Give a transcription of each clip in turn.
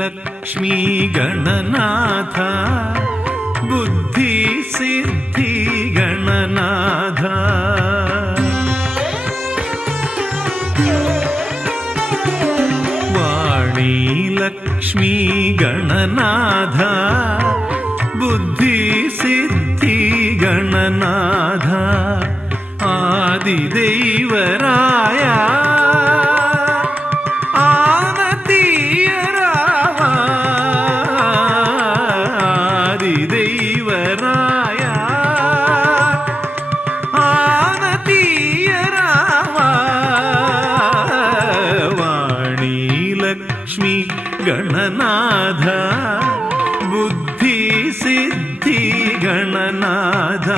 लक्ष्मी गणनाथ बुद्धि सिद्धि गणनाथ वाणी लक्ष्मी गणनाथ बुद्धि सिद्धि गणनाथ आदिदेवराया गणनाथ बुद्धि सिद्धि गणनाथ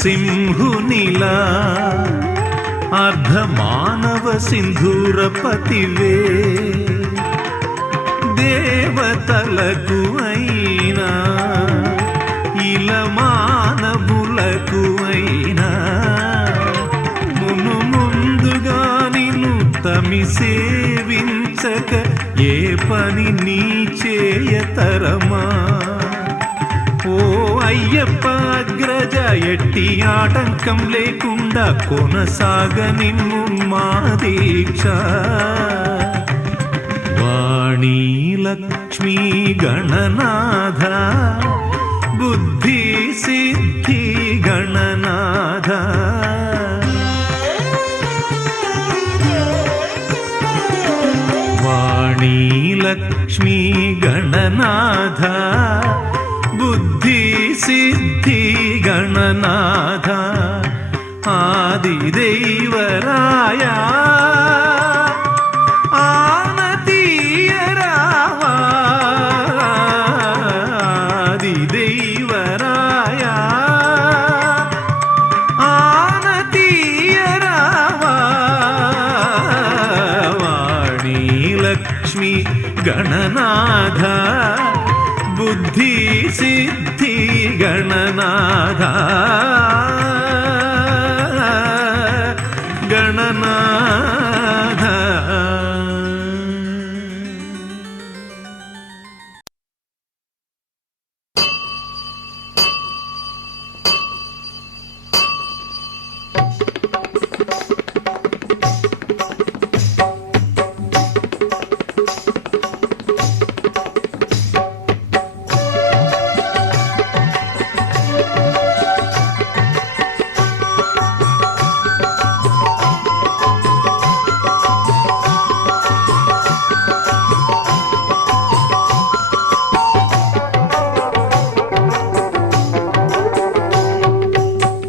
సింహునిలా అర్ధమానవ సింధూరపతివే దేవతలకు అయినా ఇలమానవులకు అయినా ముందుగా నిన్ను తమి సేవించక ఏ పని నీ చేయతరమా ఓ అయ్యప్ప అగ్రజ ఎట్టి ఆటంకం లేకుండా కొనసాగనిమ్ము మా దీక్ష వాణీ లక్ష్మీ గణనాథ బుద్ధి సిద్ధి గణనాథ వాణీ లక్ష్మీ గణనాథ बुद्धि सिद्धि गणनाथ आदिदेवराया आनतीयरावा आदिदेवराया आनतीयरावा वाणी लक्ष्मी गणनाथ बुद्धि सिद्धि गणनाथ गणनाथ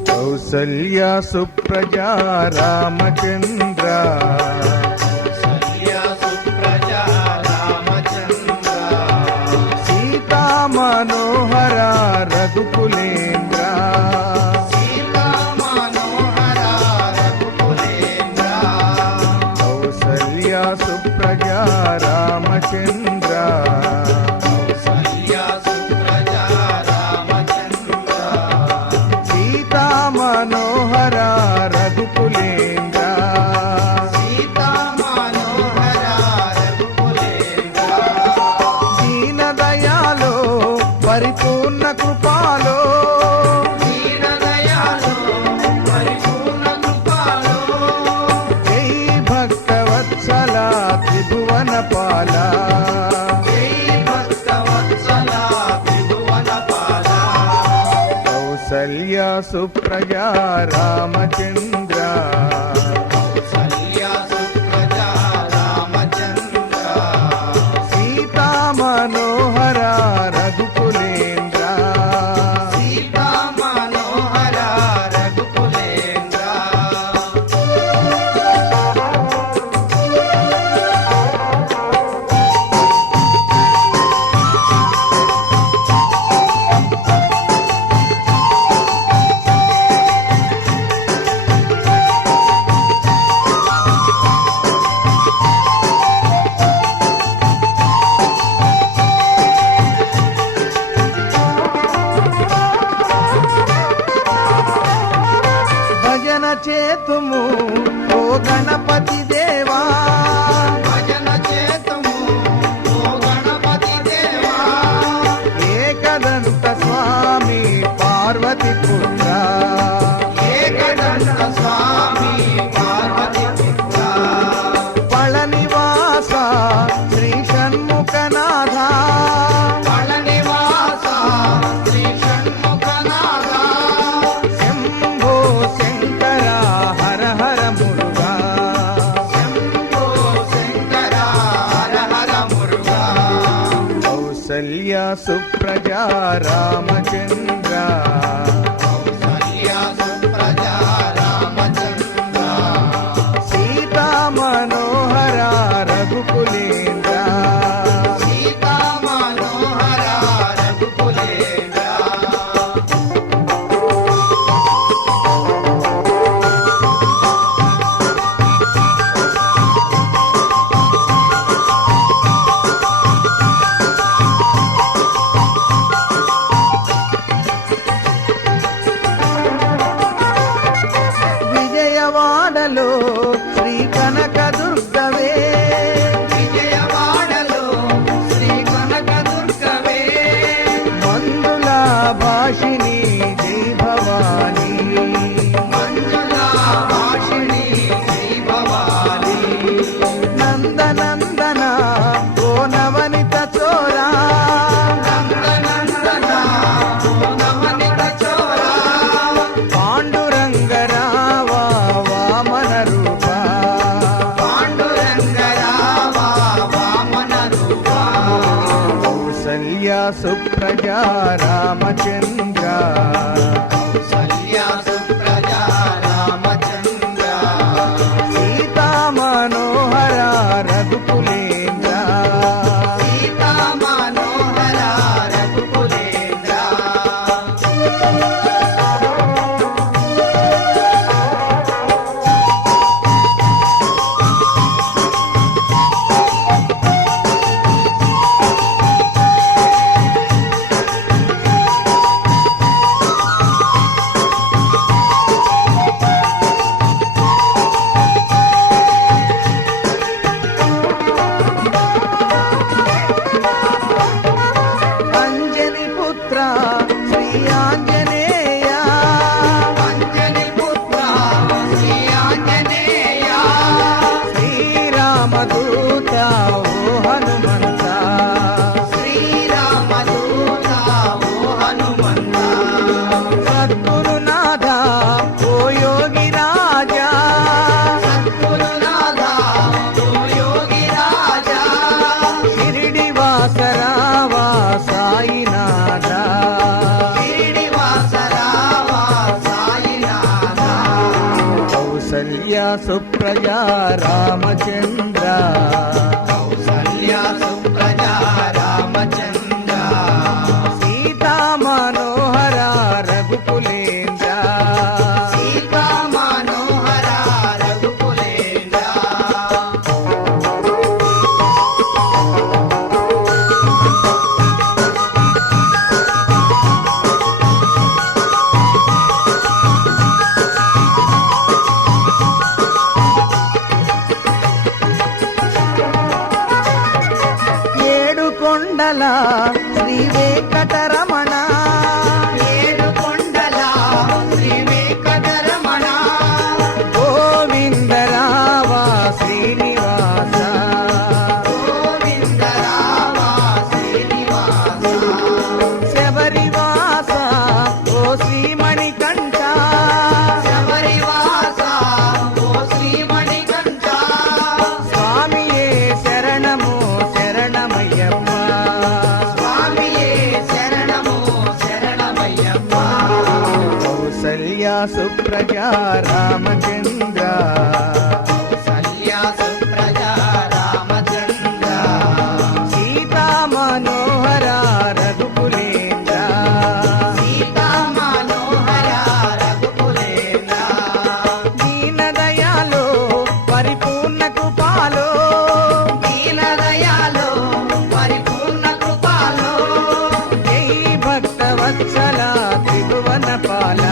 कौसल्या सुप्रजा रामचंद्र सीता मनोहर रघुकुलेन्द्र कौसल्या सुप्रजा रामचंद्र मनोहर रघुकुलेन्द्र सीता मनोहर रघुकुलेन्द्र दीन दयालो परिपूर्ण कृपालो दीन दयालो परिपूर्ण कृपालो जय भक्तवत्सला त्रिभुवन पाला कौसल्या सुप्रजा रामचंद्र कौसल्या सुप्रजा रामचंद्र सीता मनोहर रघुकुलेन्द्र सीता मनोहर रघुकुलेन्द्र కౌసల్య సుప్రజా రామచంద్ర కౌసల్య సుప్రజా రామచంద్ర సీతా మనోహర రఘుకులేంద్ర సీతా మనోహర రఘుకులేంద్ర విజయవాడలో శ్రీ కనకదుర్గవే విజయవాడలో శ్రీ కనకదుర్గవే మందుల భాషిణి జై భవానీ మంజుల భాషిణి శ్రీ భవానీ నందనందన ఓ నవనిత చోరా నందనందన నవనిత చోరా పాండురంగ రావా వామన రూప పాండురంగ రావా వామన రూపా కౌసల్య సుప్రజా రామచంద్ర కౌసల్య సుప్రజా రామచంద్ర సీతా మనోహర రఘుకులేంద్ర సీతా మనోహర రఘుకులేంద్ర అంజని పుత్ర శ్రీ ఆంజనేయ అంజని పుత్ర శ్రీ ఆంజనేయ శ్రీరామదూత ఓ హనుమంత శ్రీరామదూత ఓ హనుమంత సద్గురునాథ ఓ యోగి రాజా సద్గురునాథ ఓ యోగి రాజా షిరిడి వాసరావా సాయినాథ శ్రీనివాస రావా సాయినాథ కౌసల్య సుప్రజా రామచంద్ర కౌసల్య సుప్రజా రామచంద్ర సీతా మనోహర రఘుకులేంద్ర సీతా మనోహర రఘుకులేంద్ర ఏడు కొండల శ్రీ వెంకటరమణ ఏడు కొండల శ్రీ వెంకటరమణ గోవిందరావా శ్రీనివాస గోవింద రావా శ్రీనివాస శబరివాస ఓ శ్రీమణికంఠ శబరివాస ఓ శ్రీమణికంఠ స్వామియే శరణము శరణమయ్యప్ప స్వామియే శరణము శరణమయ్యప్ప కౌసల్య సుప్రజా రామచంద్ర కౌసల్య సుప్రజా రామచంద్ర సీతా మనోహర రఘుకులేంద్ర సీతా మనోహర రఘుకులేంద్ర దీనదయాలో పరిపూర్ణ కృపాలో దీనదయాలో పరిపూర్ణ కృపాలో జై భక్తవత్సల త్రిభువన పాల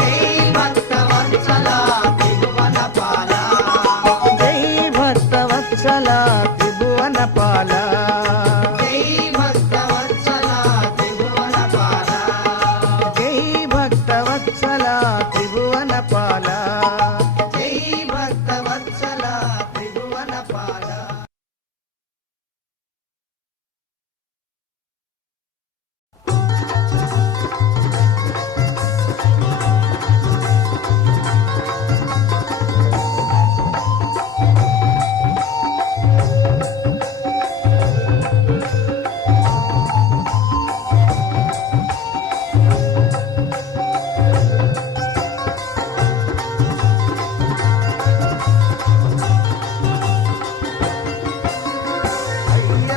జై భక్తవత్సల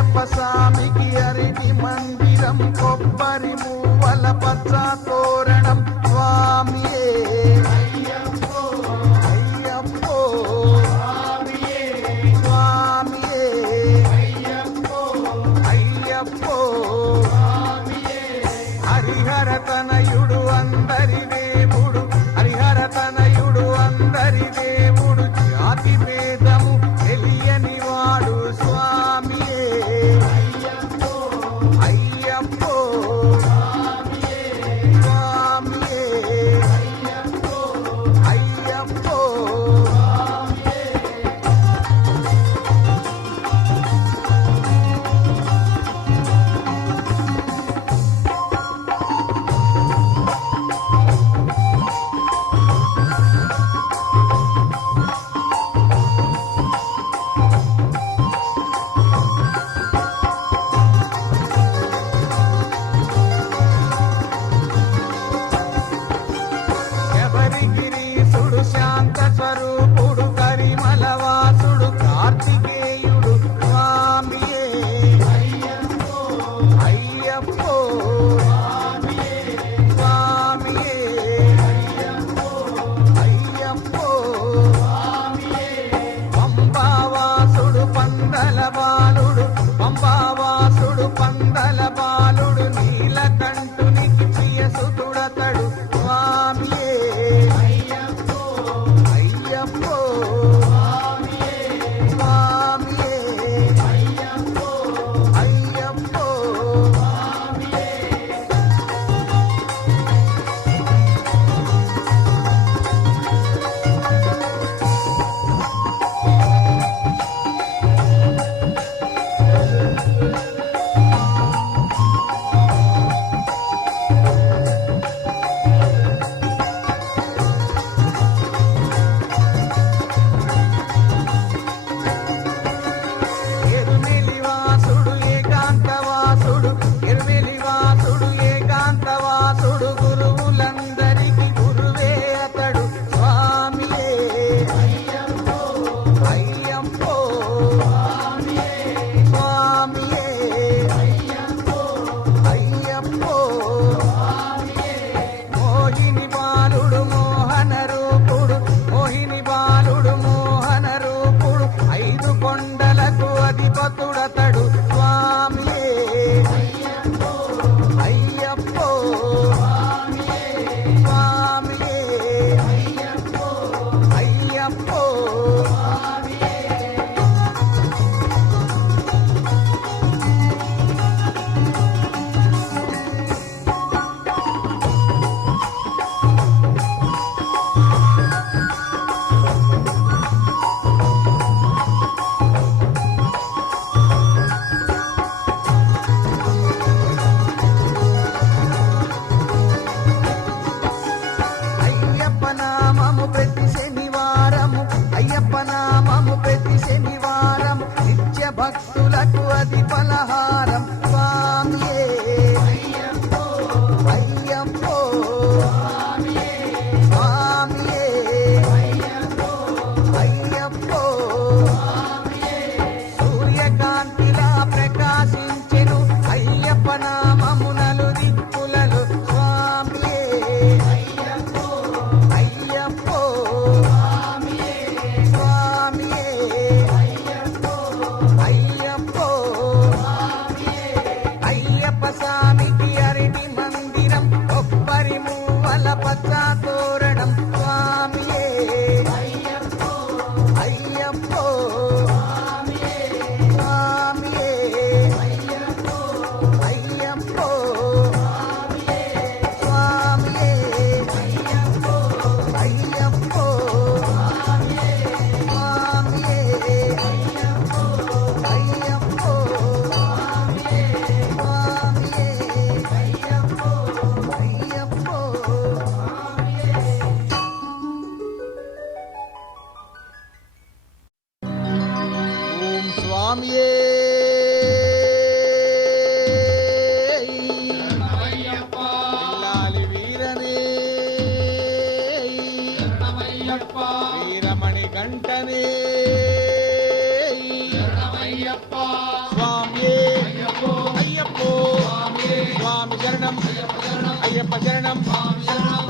అయ్యప్ప స్వామికి అరటి మందిరం కొబ్బరి మూవల పచ్చ తోరణం స్వామియే అయ్యప్పో స్వామియే అయ్యప్పో హరిహర తనయుడు అందరి దేవుడు హరిహర తనయుడు అందరి దేవుడు జాతి భేదము తెలియని వాడు స్వామియే అయ్యప్పో స్వామియే అయ్యప్పో శబరిగిరీశుడు శాంత స్వరూపుడు కరిమల వాసుడు కార్తికేయుడు స్వామియే అయ్యప్పో స్వామియే అయ్యప్పో పంబావాసుడు పందల బాలుడు పంబావాసుడు పందల బాలుడు నీలకంఠునికి ప్రియసుతుడతడు స్వామియే అయ్యప్పో స్వామియే అయ్యప్పో ఎరుమెలివాసుడు ఏకాంతవాసుడు ఎరుమెలివాసుడు ఏకాంతవాసుడు గురువులందరికీ గురువే అతడు స్వామియే అయ్యప్పో స్వామియే అయ్యప్పో మోహిని బాలుడు మోహన రూపుడు మోహిని బాలుడు మోహన రూపుడు 5 కొండలకు అధిపతుడతడు స్వామియే అయ్యప్పో స్వామియే అయ్యప్పో అయ్యప్ప నామము ప్రతి శనివారము అయ్యప్ప నామము ప్రతి శనివారం నిత్య భక్తులకు అది పలహారం స్వామియే అయ్యప్పో స్వామియే అయ్యప్పో సూర్యకాంతిలా ప్రకాశించెను అయ్యప్ప నామము నలుదిక్కులలో స్వామియే అయ్యప్పో స్వామియే అయ్యప్పో అయ్యప్ప శరణం స్వామి శరణం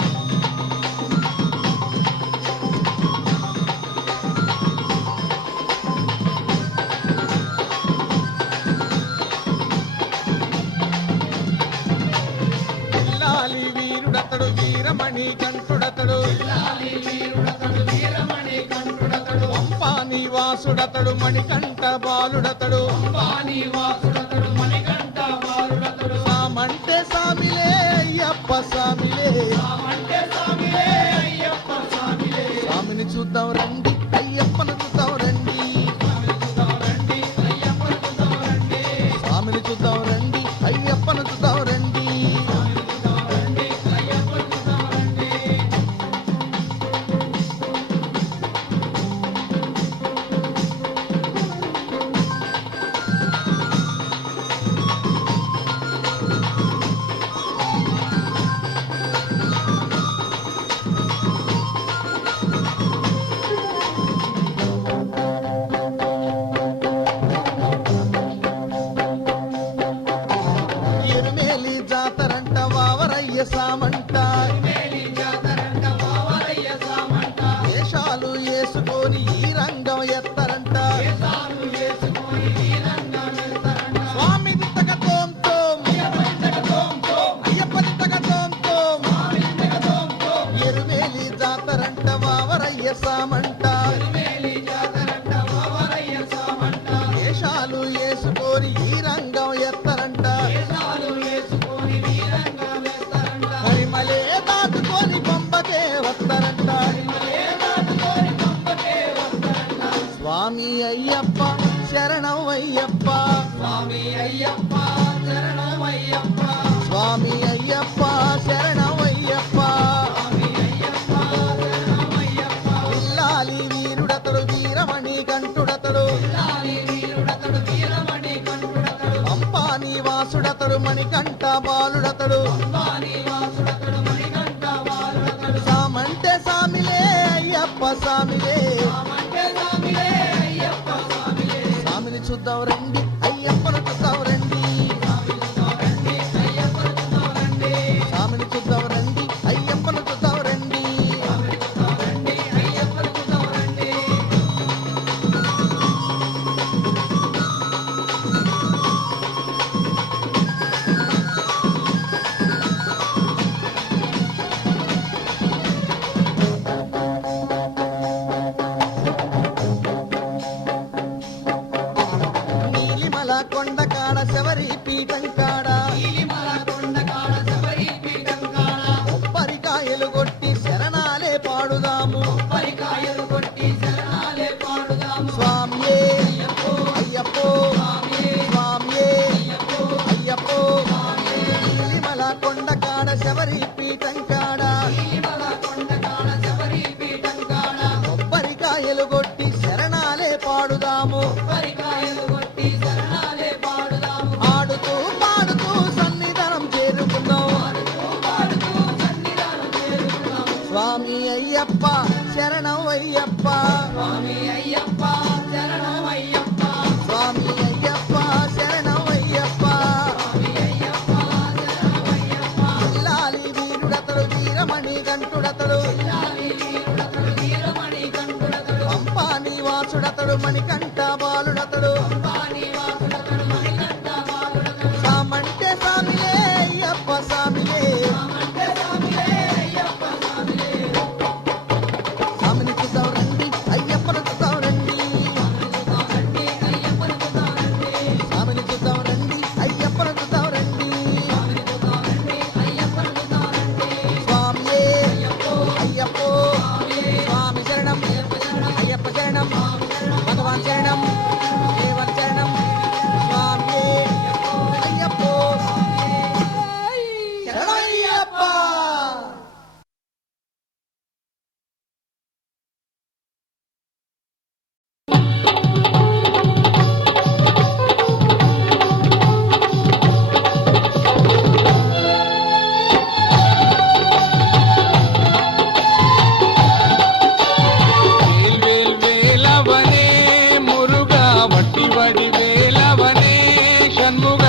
ఇల్లాలి వీరుడతడు వీరమణి కంఠుడతడు లాలి వీరుడతడు వీరమణి కంఠుడతడు పంపా నివాసుడతడు మణికంఠ బాలుడతడు అంబానీ వాసుడతడు మణికంఠ బాలుడతడు సామంటే సామిలే అయ్యప్ప సామిలే సామంటే స్వామిలే అయ్యప్ప స్వామిలే స్వామిని చూద్దాం రండి అయ్యప్పను చూద్దాం రండి రండి అయ్యప్ప రండి స్వామిని చూద్దాం రండి అయ్యప్పను చూద్దాం రండి రండి అయ్యప్ప రండి ఎరుమేలి జాతరంట వావరయ్య సామంట మేలి జాతరంట బావరయ్య సామంట వేషాలు వేసుకొని ఈ రంగం ఎత్తరంట వేసాలు వేసుకొని ఈ రంగం వెళ్తారంట స్వామి దిత్తక తోం తోం తోం తోం అయ్యప్ప దిత్తక తోం తోం తోం తోం ఎరుమేలి జాతరంట వావరయ్య సామంట మేలి జాతరంట బావరయ్య సామంట వేషాలు వేసుకొని ఈ రంగం ఎత్తరంట వేసాలు వేసుకొని ఈ రంగం వెళ్తారంట మరిమలే దాటుకొని పంపకే వస్తారంట ఏ దాటుకొని పంపకే వస్తారంట స్వామి అయ్యప్ప శరణం అయ్యప్ప స్వామి అయ్యప్ప శరణం అయ్యప్ప స్వామి అయ్యప్ప శరణం అయ్యప్ప స్వామి అయ్యప్ప శరణం అయ్యప్ప ఇల్లాలి వీరుడతడు వీరమణి కంఠుడతడు లాలి వీరుడతడు వీరమణి కంఠుడతడు పంపా నివాసుడతడు మణికంఠ బాలుడతడు అంబానీ వాసుడతడు మణికంఠ బాలుడతడు సామంటే సామిలే అయ్యప్ప సామిలే సామంటే స్వామిలే అయ్యప్ప స్వామిలే స్వామిని చూద్దాం రండి అయ్యప్పను చూద్దాం రండి రండి అయ్యప్ప రండి స్వామిని చూద్దాం రండి అయ్యప్పను చూద్దాం రండి రండి అయ్యప్ప రండి నీలిమల కొండ కాడ శబరి పీఠం కాడ నీలిమల కొండ కాడ శబరి పీఠం కాడ కొబ్బరికాయలు కొట్టి శరణాలే పాడుదాము పరికాయలు కొట్టి శరణాలే పాడుదాము స్వామియే అయ్యప్పో స్వామియే అయ్యప్పో నీలిమల కొండ కాడ శబరి పీఠం కాడ నీలిమల కొండ కాడ శబరి పీఠం కాడ కొబ్బరికాయలు కొట్టి శరణాలే పాడుదాము పరికాయలు కొట్టి శరణాలే పాడుదాము ఆడుతూ పాడుతూ సన్నిధానం చేరుకున్నాం పాడుతూ సన్నిధానం చేరుకున్నాము స్వామి అయ్యప్ప శరణం అయ్యప్ప స్వామి అయ్యప్ప శరణం అయ్యప్ప స్వామి అయ్యప్ప శరణం అయ్యప్ప స్వామి అయ్యప్ప శరణం అయ్యప్ప ఇల్లాలి వీరుడతడు వీరమణి కంఠుడతడు లాలి వీరుడతడు వీరమణి కంఠుడతడు పంపా నివాసుడతడు మణికంఠ బాలుడతడు అంబానీ వాసుడతడు మణికంఠ బాలుడతడు సామంటే సామిలే అయ్యప్ప సామిలే సామంటే స్వామిలే అయ్యప్ప స్వామిలే స్వామిని చూద్దాం రండి అయ్యప్పను చూద్దాం రండి రండి అయ్యప్ప రండి స్వామిని చూద్దాం రండి అయ్యప్పను చూద్దాం రండి రండి అయ్యప్ప రండి స్వామియే అయ్యప్పో స్వామి శరణం అయ్యప్ప శరణం భగవాన్ శరణం దేవన్ శరణం స్వామియే అయ్యప్పో శరణయ్యప్ప வேல் வேல் வேலவனே முருகா வட்டி வடி வேலவனே சண்முக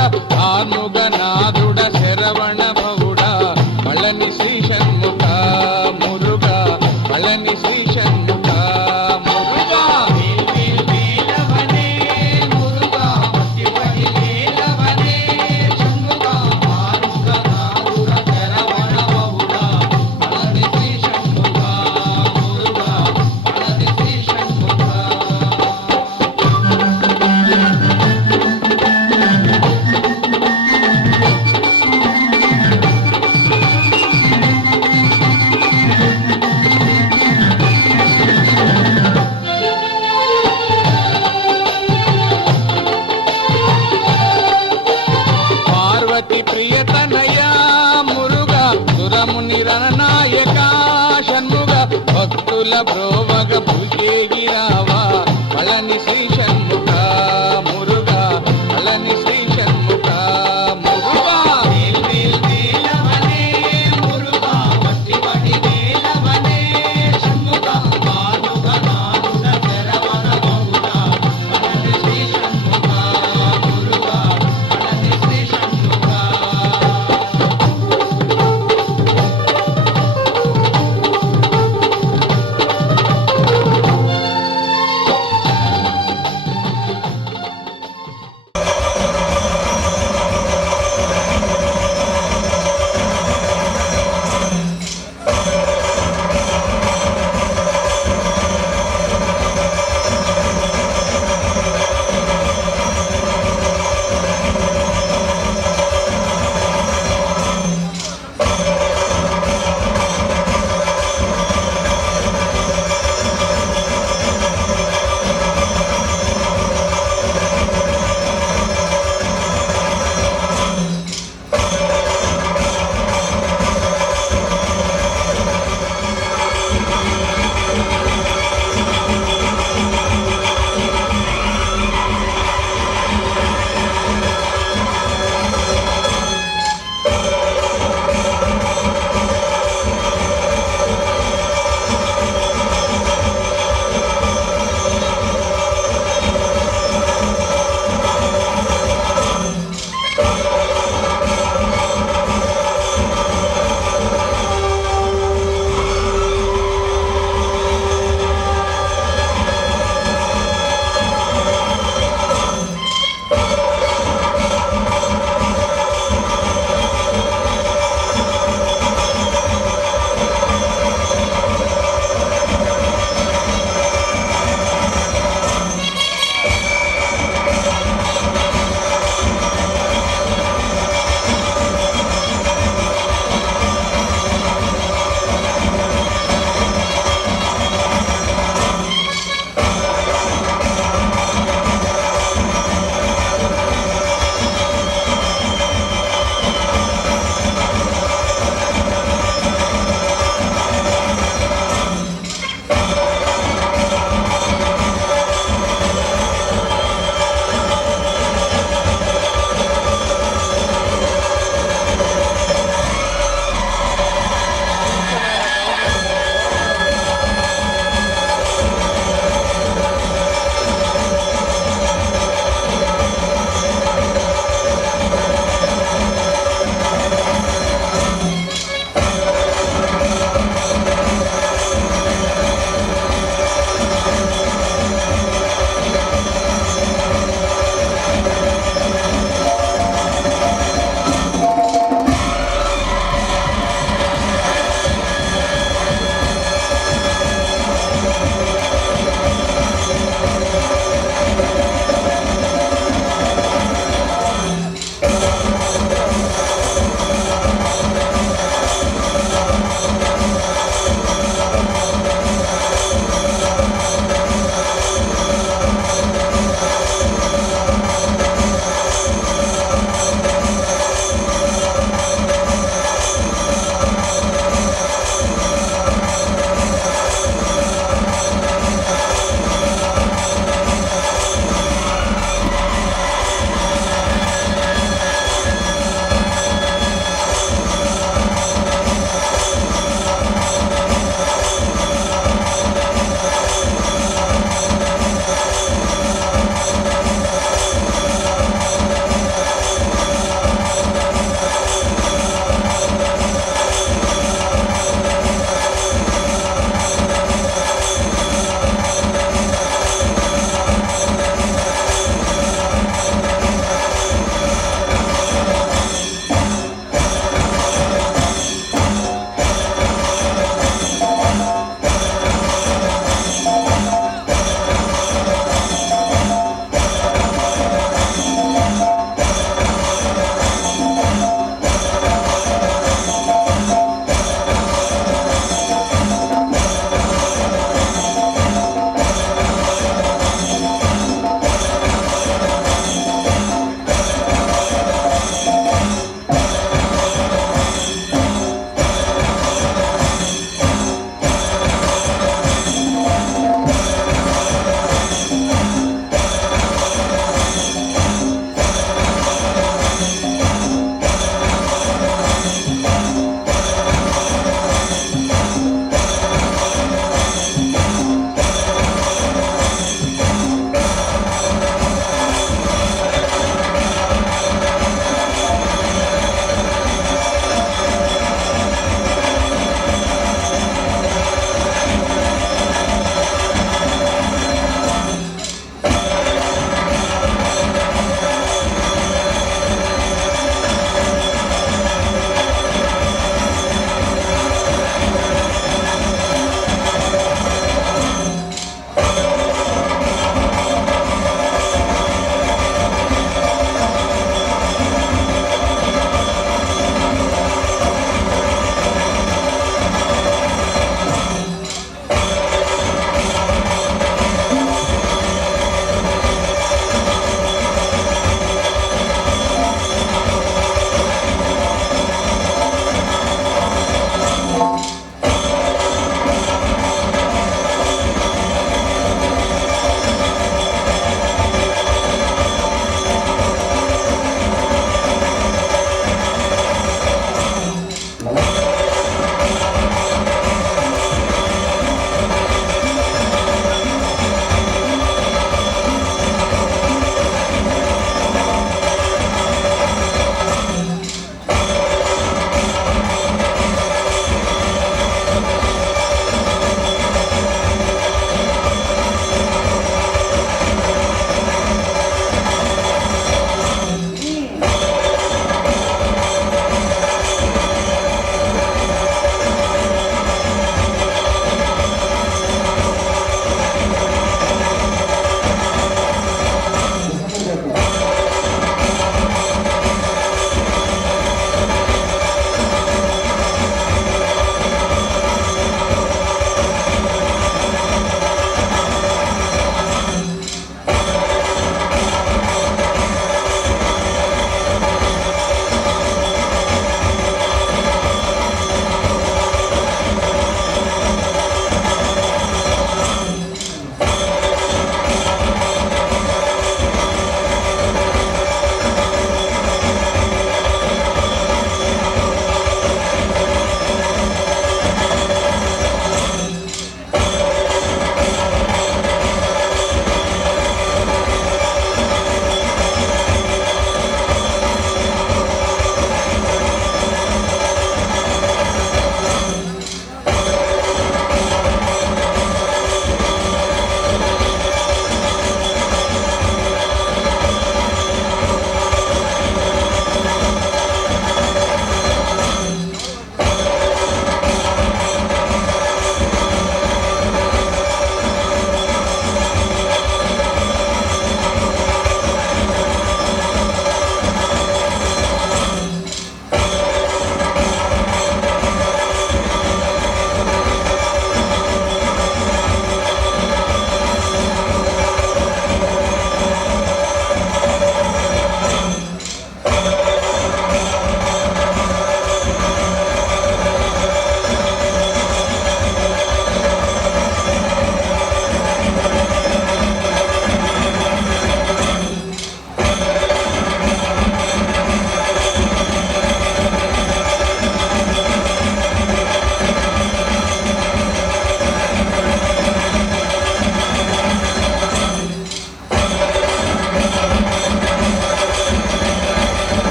ஆறுமுக நாதுட శరవణ భవుడా భక్తుల బ్రోవగ భూషేగిరావా పళని శ్రీ షణ్ముఖ మురుగా పళని శ్రీ షణ్ముఖ మురుగా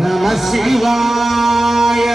నమ శివాయ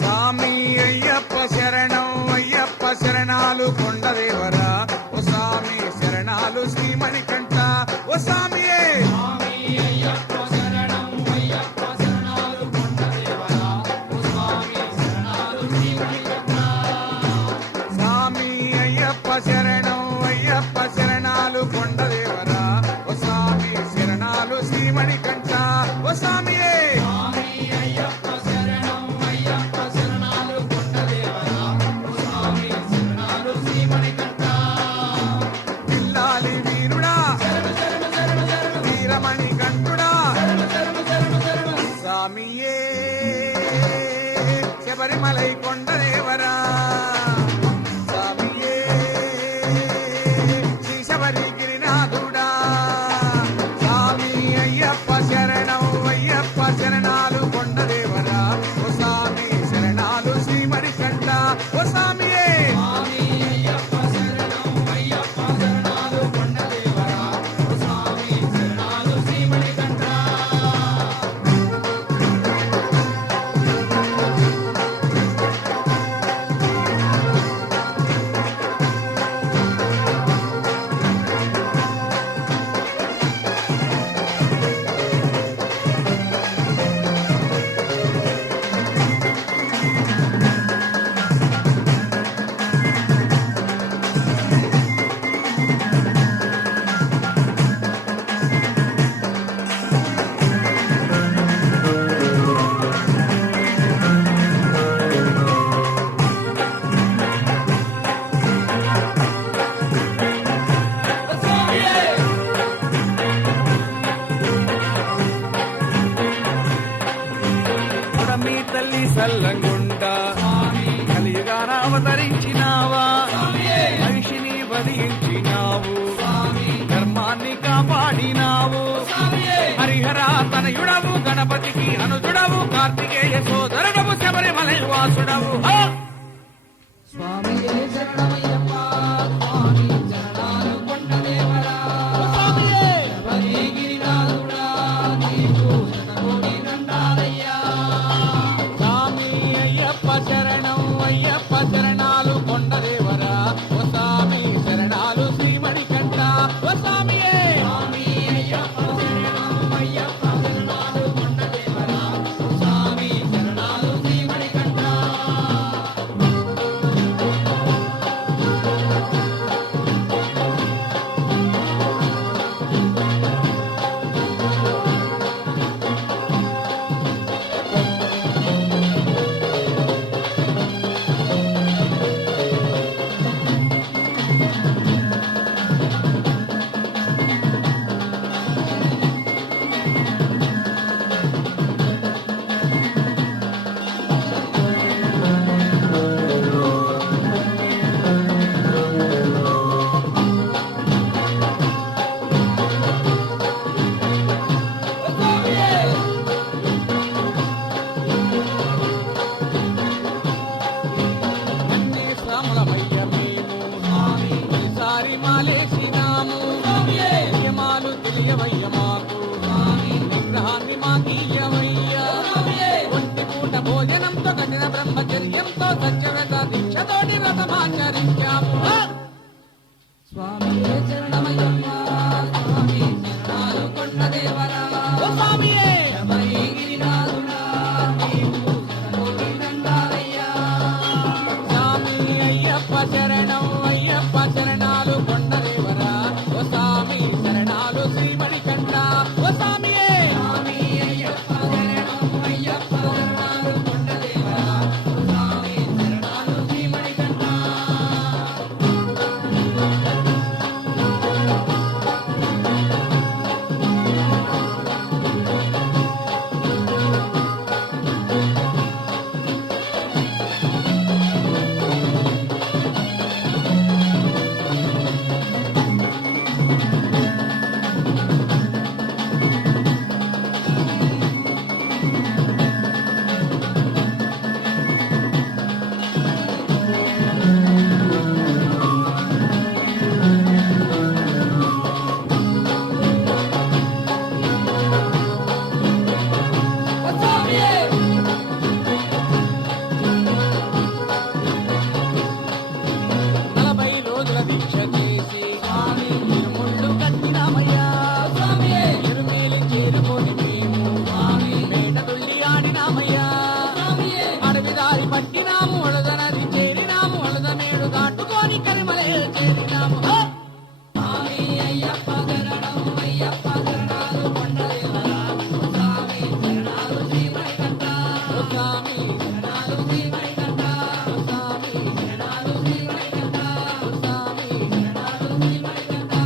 స్వామి అయ్యప్ప శరణం అయ్యప్ప శరణాలు కొండదేవరా ఓ స్వామి శరణాలు శ్రీమణికంఠ ఓ స్వామియే స్వామి అయ్యప్ప శరణం అయ్యప్ప శరణాలు కొండదేవరా ఓ స్వామి శరణాలు శ్రీమణికంఠ స్వామి అయ్యప్ప శరణం అయ్యప్ప శరణాలు కొండదేవరా ఓ స్వామి శరణాలు శ్రీమణికంఠ ఓ స్వామియే స్వామి అయ్యప్ప శరణం అయ్యప్ప శరణాలు కొండదేవరా ఓ స్వామి శరణాలు శ్రీమణికంఠ పిల్లాలి వీరుడా వీరమణి కంఠుడా స్వామియే శబరిమలై కొండదేవరా స్వామియే శ్రీ శబరి గిరినాథుడా స్వామి అయ్యప్ప శరణం అయ్యప్ప శరణాలు కొండదేవరా ఓ స్వామి శరణాలు శ్రీమణికంఠ ఓ స్వామియే స్వామి అయ్యప్ప శరణం అయ్యప్ప శరణాలు కొండదేవరా ఓ స్వామి శరణాలు శ్రీమణికంఠ మీ తల్లి సల్లంగుండ కలియుగాన అవతరించినావా మనిషిని వధించినావు ధర్మాన్ని కాపాడినావు హరిహర తనయుడవు గణపతికి అనుజుడవు కార్తికేయ సోదరుడవు శబరిమలై వాసుడవు స్వామి శరణమయ్యప్ప స్వామి శరణాలు కొండదేవరా శబరి గిరినాథుడా నీకు శతకోటి దండాలయ్యా స్వామి అయ్యప్ప శరణం అయ్యప్ప శరణాలు కొండదేవరా ఓ స్వామి శరణాలు శ్రీమణికంఠ ఓ స్వామియే స్వామి అయ్యప్ప శరణం అయ్యప్ప శరణాలు కొండదేవరా ఓ స్వామి శరణాలు శ్రీమణికంఠ పట్టినాము వలద నది చేరినాము వలద మేడు దాటుకొని కరిమలే చేరినాము హో! స్వామి అయ్యప్ప శరణం అయ్యప్ప శరణాలు కొండదేవరా స్వామి శరణాలు శ్రీమణికంఠ స్వామి శరణాలు శ్రీమణికంఠ స్వామి శరణాలు శ్రీమణికంఠ స్వామి శరణాలు శ్రీమణికంఠ.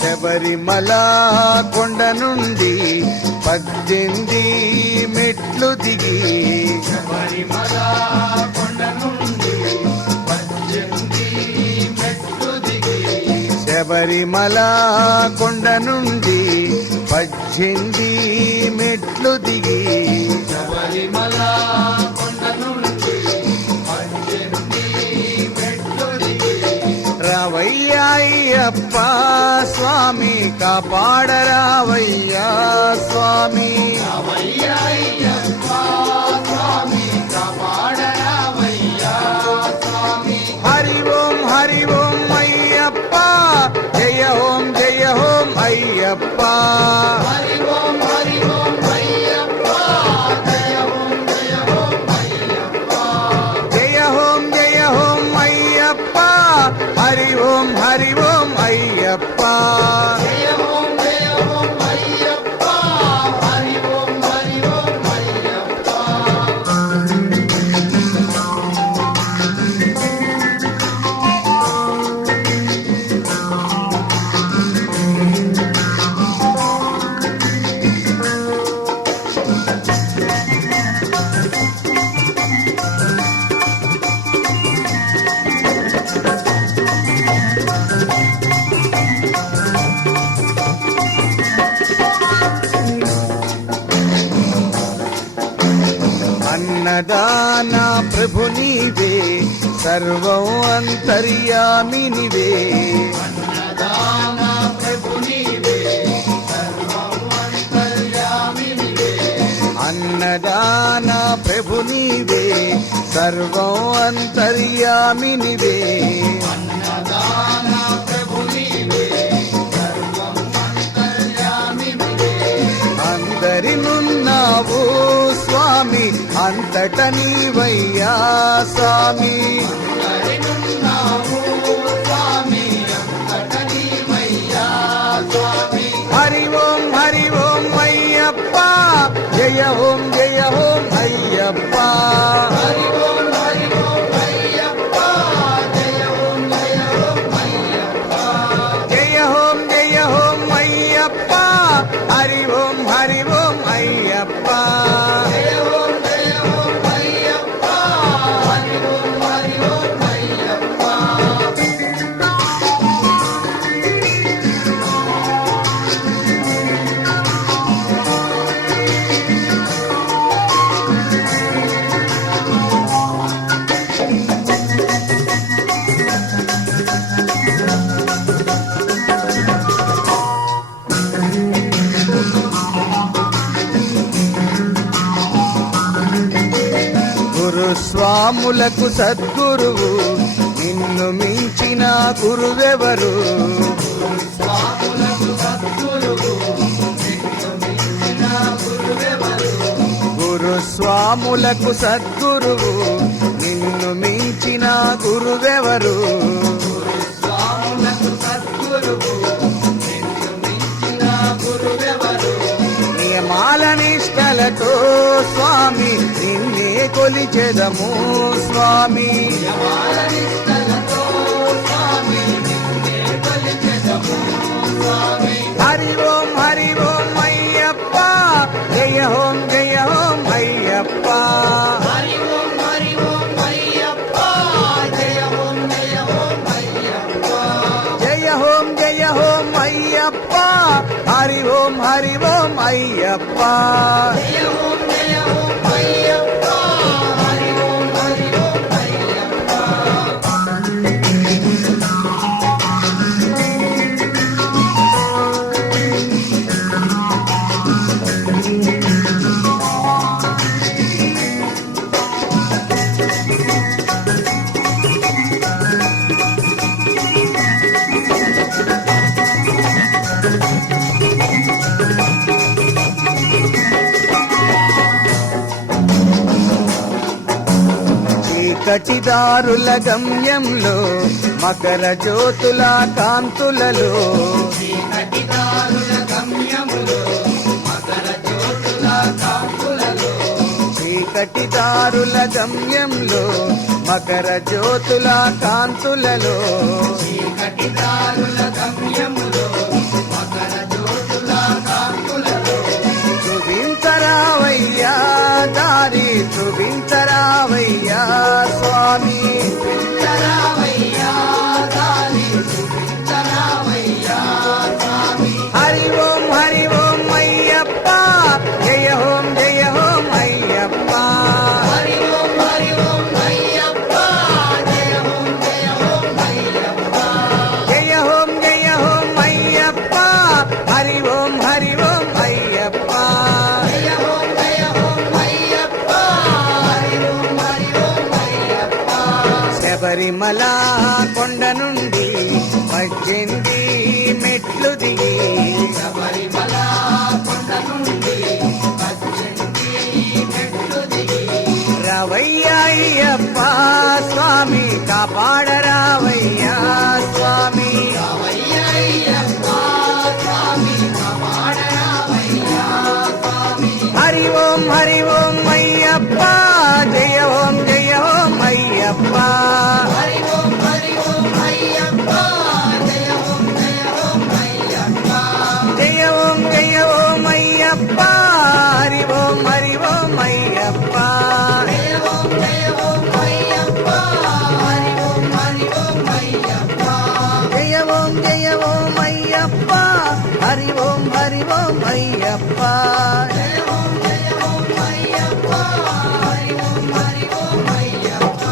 శబరిమల కొండ నుండి 18 మెట్లు దిగి శబరిమల కొండ నుండి 18 మెట్లు దిగి శబరిమల కొండ నుండి 18 మెట్లు దిగి శబరిమల కొండ నుండి 18 మెట్లు దిగి రావయ్యా అయ్యప్ప స్వామి కాపాడరావయ్యా స్వామి అయ్యప్ప స్వామి కాపాడరావయ్యా స్వామి హరి ఓం అయ్యప్ప జయ ఓం అయ్యప్ప హరి ఓం అయ్యప్ప జయ ఓం అయ్యప్ప జయ ఓం అయ్యప్ప హరి ఓం అయ్యప్ప జయ ఓం అయ్యప్ప హరి ఓం అయ్యప్ప అన్నదాన ప్రభు నీవే సర్వం అంతర్యామి నీవే దాన ప్రభు నీవే సర్వం అంతర్యామి నీవే అన్నదాన ప్రభు నీవే సర్వం అంతర్యామి నీవే దాన ప్రభు నీవే సర్వం అంతర్యామి నీవే అందరినున్నావు స్వామి అంతట నీవయ్యా స్వామి హరినున్నావు స్వామి అంతట నీవయ్యా స్వామి హరి ఓం అయ్యప్ప జయ ఓం అయ్యప్ప హరి ఓం అయ్యప్ప జయ ఓం అయ్యప్ప జయ ఓం అయ్యప్ప హరి ఓం అయ్యప్ప జయ ఓం అయ్యప్ప హరి ఓం అయ్యప్ప గురుస్వాములకు సద్గురువు నిన్ను మించిన గురువెవరు స్వాములకు సద్గురువు నిన్ను మించిన గురువెవరు గురుస్వాములకు సద్గురువు నిన్ను మించిన గురువెవరు స్వాములకు సద్గురువు నిన్ను మించిన గురువెవరు నియమాల నిష్టలతో స్వామి నిన్నే కొలిచెదము స్వామి నిష్టలతో స్వామి నిన్నే కొలిచెదము స్వామి హరి ఓం అయ్యప్ప జయ ఓం అయ్యప్ప హరి ఓం అయ్యప్ప జయ ఓం అయ్యప్ప జయ ఓం అయ్యప్ప హరి ఓం హరి ఓం అయ్యప్ప జయ ఓం అయ్యప్ప హరి ఓం అయ్యప్ప. చీకటిదారుల గమ్యంలో మకర జ్యోతుల కాంతులలో చీకటిదారుల గమ్యములో మకర జ్యోతుల కాంతులలో చీకటిదారుల గమ్యంలో మకర జ్యోతుల కాంతులలో చీకటిదారుల గమ్యములో మకర జ్యోతుల కాంతులలో చూపించరావయ్యా దారి చూపించరావయ్యా స్వామి చూపించరావయ్యా దారి చూపించరావయ్యా స్వామి. హరి ఓం అయ్యప్ప జయ ఓం అయ్యప్ప హరి ఓం అయ్యప్ప జయ ఓం అయ్యప్ప. జయ ఓం అయ్యప్ప హరి ఓం అయ్యప్ప జయ ఓం అయ్యప్ప హరి ఓం అయ్యప్ప. శబరిమల కొండ నుండి 18 మెట్లు దిగి శబరిమల కొండ నుండి 18 మెట్లు దిగి రవయ్యా అయ్యప్ప స్వామి కాపాడరావయ్యా స్వామి అయ్యప్ప స్వామి కాపాడరావయ్యా స్వామి. హరి ఓం అయ్యప్ప జయ ఓం అయ్యప్ప హరి ఓం అయ్యప్ప జయ ఓం అయ్యప్ప. జయ ఓం అయ్యప్ప హరి ఓం అయ్యప్ప జయ ఓం అయ్యప్ప హరి ఓం అయ్యప్ప. జయ ఓం అయ్యప్ప హరి ఓం అయ్యప్ప జయ ఓం అయ్యప్ప హరి ఓం అయ్యప్ప.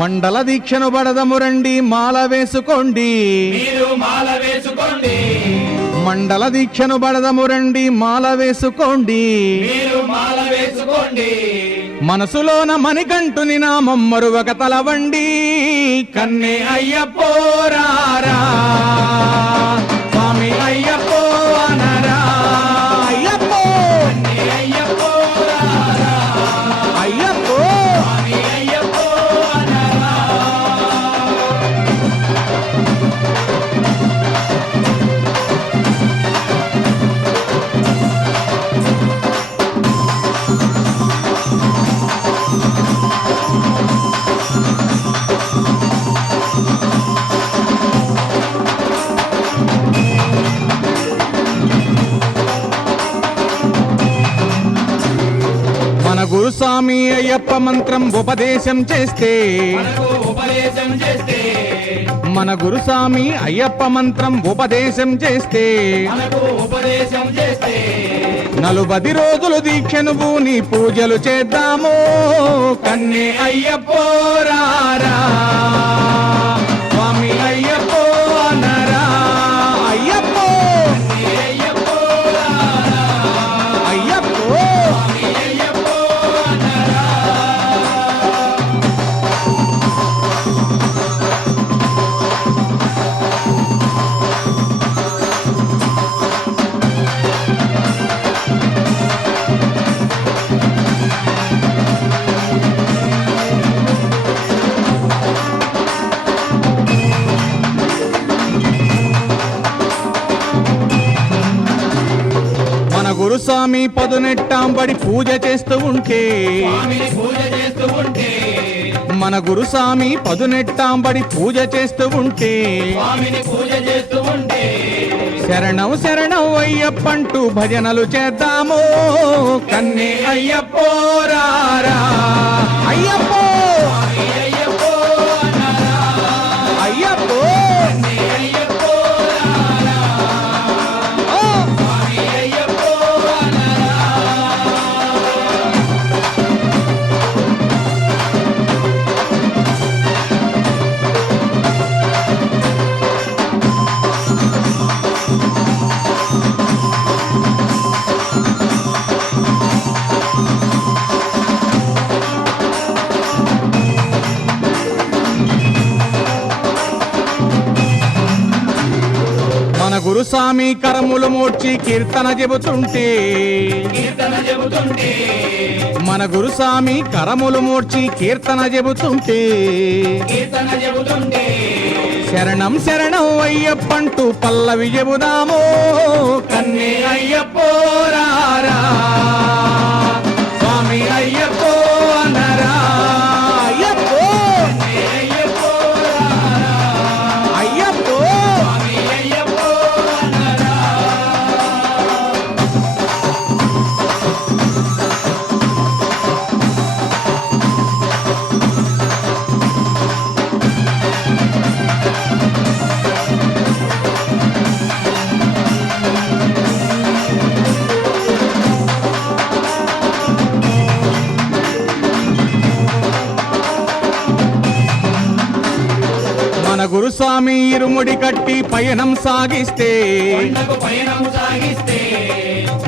మండల దీక్షను బడదము రండి మాల వేసుకోండి మీరు మాల వేసుకోండి, మండల దీక్షను బడదము రండి మాల వేసుకోండి మీరు మాల వేసుకోండి. మనసులోన మణికంఠుని నామం మరువక తలవండి కన్నే అయ్యప్పోరారా స్వామి అయ్యప్పో అనరా, అయ్యప్పో కన్నే అయ్యప్పోరారా అయ్యప్పో స్వామి అయ్యప్పో అనరా. మన గురుస్వామి అయ్యప్ప మంత్రం ఉపదేశం చేస్తే మనకు ఉపదేశం చేస్తే, మన గురుస్వామి అయ్యప్ప మంత్రం ఉపదేశం చేస్తే మనకు ఉపదేశం చేస్తే 40 రోజులు దీక్షను పూని పూజలు చేద్దాము కన్నే అయ్యప్పోరారా స్వామి అయ్యప్పో అనరా, అయ్యప్పో కన్నే అయ్యప్పోరారా అయ్యప్పో స్వామి అయ్యప్పో అనరా. మన గురుస్వామి పొదునెట్టాంబడి పూజ చేస్తూ ఉంటే స్వామిని పూజ చేస్తూ ఉంటే, మన గురుస్వామి పదునెట్టాంబడి పూజ చేస్తూ ఉంటే స్వామిని పూజ చేస్తూ ఉంటే శరణం శరణం అయ్యప్పంటూ భజనలు చేద్దాము కన్నే అయ్యప్పో రారా అయ్యప్పో అయ్యప్పో మన గురుస్వామి కరములు మోడ్చి కీర్తన చెబుతుంటే మన గురుస్వామి కరములు మోడ్చి కీర్తన చెబుతుంటే శరణం శరణం అయ్యప్పంటూ పల్లవి చెబుదాము కన్నే అయ్యప్పో రారా స్వామి అయ్యప్పో అనరా అయ్యప్పో అయ్యప్పో మన గురుస్వామి ఇరుముడి కట్టి పయనం సాగిస్తే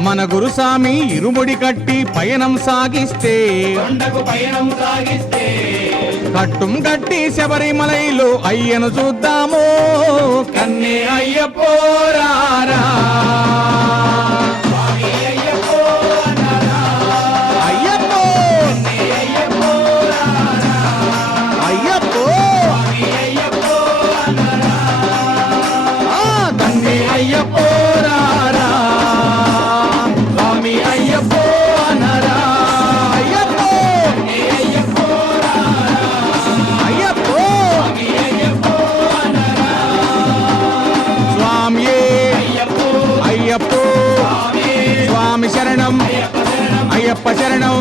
మన గురుస్వామి ఇరుముడి కట్టి పయనం సాగిస్తే కట్టుం గట్టి శబరిమలైలో అయ్యను చూద్దాము కన్నే అయ్యప్పో రారా అయ్యప్పో అయ్యప్పో కన్నే అయ్యప్పో రారా స్వామి అయ్యప్పో అనరా అయ్యప్పో అయ్యప్పో స్వామి అయ్యప్పో స్వామి శరణం అయ్యప్ప శరణం